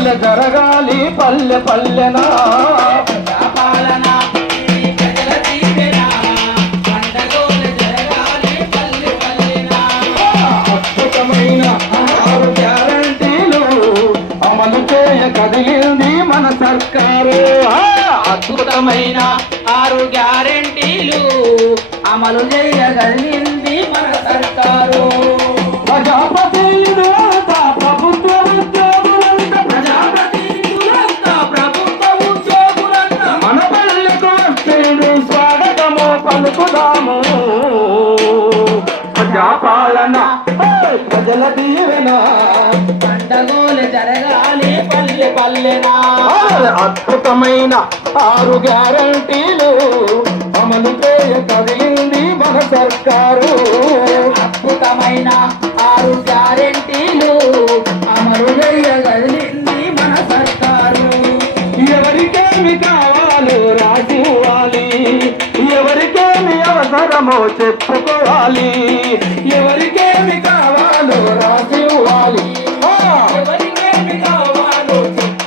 పండగోల జరగాలి పల్లె పల్లెనా పాలన ప్రజల దీవెన పండగోల జరగాలి పల్లె పల్లెనా అద్భుతమైన 6 గ్యారంటీలు అమలు చేయ కదిలింది మన సర్కారు అద్భుతమైన 6 గ్యారెంటీలు అమలు చేయగలిగింది మన సర్కారు ప్రజాప్రతినిధులంతా ప్రభుత్వ ఉద్యోగులంతా మన పల్లెకు వస్తేనే స్వాగతము పలుకుదాము ప్రజాపాలన ప్రజల దీవెన పండగోలు జరగాలి పల్లె పల్లెనా అద్భుతమైన 6 గ్యారంటీలు అమలు చేయ కదిలింది మన సర్కారు అద్భుతమైన 6 గ్యారెంటీలు అమలు చేయగలిగింది మన సర్కారు ఎవరికేమి కావాలో రాసి ఇవ్వాలి ఎవరికేమి అవసరమో చెప్పుకోవాలి ఎవరికేమి కావాలో రాసి